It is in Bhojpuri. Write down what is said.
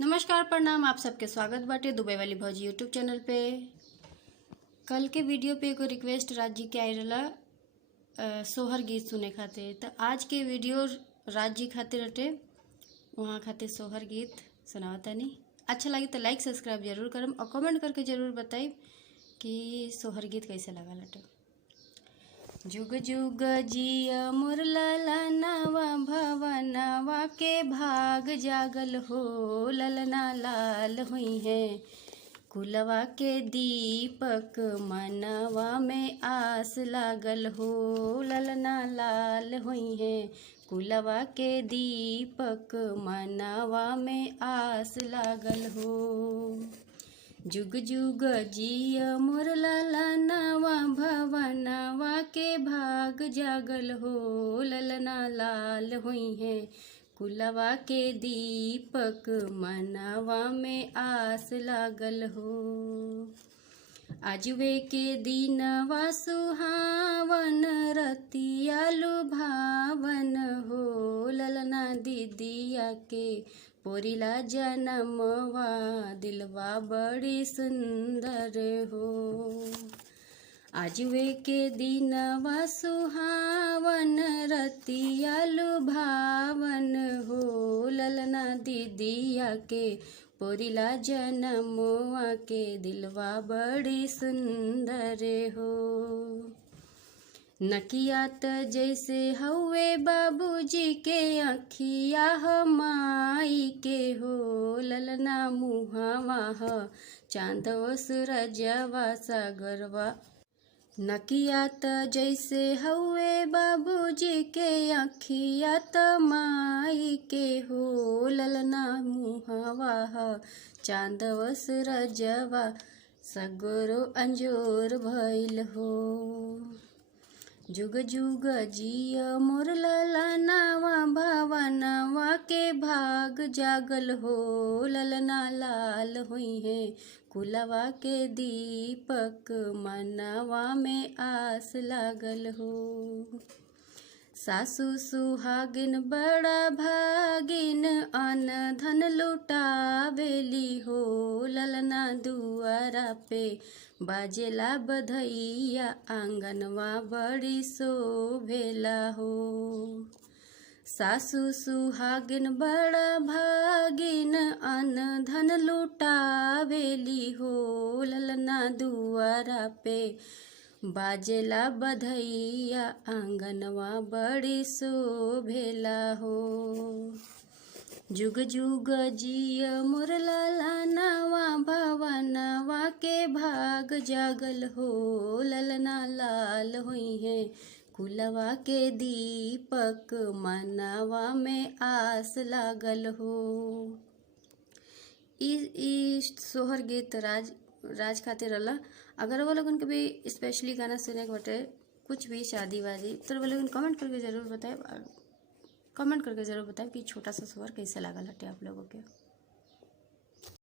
नमस्कार प्रणाम, आप सबके स्वागत बाटे दुबई वाली भौजी यूट्यूब चैनल पे। कल के वीडियो पे एगो रिक्वेस्ट राज जी के आई रहा सोहर गीत सुने खातिर, तो आज के वीडियो राज जी खातिर हटे, वहाँ खातिर सोहर गीत सुनावतानी। अच्छा लगी तो लाइक सब्सक्राइब जरूर करम और कमेंट करके जरूर बताइब कि सोहर गीत कैसे लगा लटे। जुग जुग जिया मोर ललनावा भवनवा के भाग जागल हो, ललना लाल हुई है कुलवा के दीपक मनवा में आस लागल हो, ललना लाल हुई है कुलवा के दीपक मनवा में आस लागल हो। जुग जुग जिया मोर ललनावा भवनवा के भाग जागल हो, ललना लाल हुई है कुलवा के दीपक मनवा में आस लागल हो। आजुवे के दिनवा सुहावन रतिया लुभावन हो, ललना दीदिया के पोरिला जनमवा दिलवा बड़ी सुंदर हो। आजुवे के दिनवा सुहावन रतिया लुभावन हो, ललना दीदिया के पोरिला जनमवा के दिलवा बड़ी सुंदर हो। नकिया त जैसे हवे बाबूजी के अखिया माई के हो, ललना मुहावा चांदवा सूरजवा सागरवा। नकिया त जैसे हवे बाबूजी के अखिया त माई के हो, ललना मुहावा चांदवा सूरजवा सगरो अंजोर भइल हो। जुग जुग जिया मोर ललनावा भवनवा के भाग जागल हो, ललना लाल हुई है कुलवा के दीपक मनवा में आस लागल हो। सासु सुहागिन बड़ा भागिन अन धन लुटावेली हो, ललना दुआरा पे बाजेला बधैया आंगनवा बड़ी शोभेला हो। सासु सुहागिन बड़ा भागिन अन धन लुटावेली हो, ललना दुआरा पे बाजेला बधैया आंगनवा बड़ी शोभेला हो। जुग जुग जिया मोर ललनावा भवनवा के भाग जागल हो, ललना लाल हुई है कुलवा के दीपक मनवा में आस लागल हो। ई सोहर गीत राज खातिर रहा। अगर वो लोगन के भी स्पेशली गाना सुने के बटे, कुछ भी शादी वादी, तो वो लोगन कमेंट करके ज़रूर बताए कि छोटा सा सोहर कैसे लगा लटे आप लोगों के।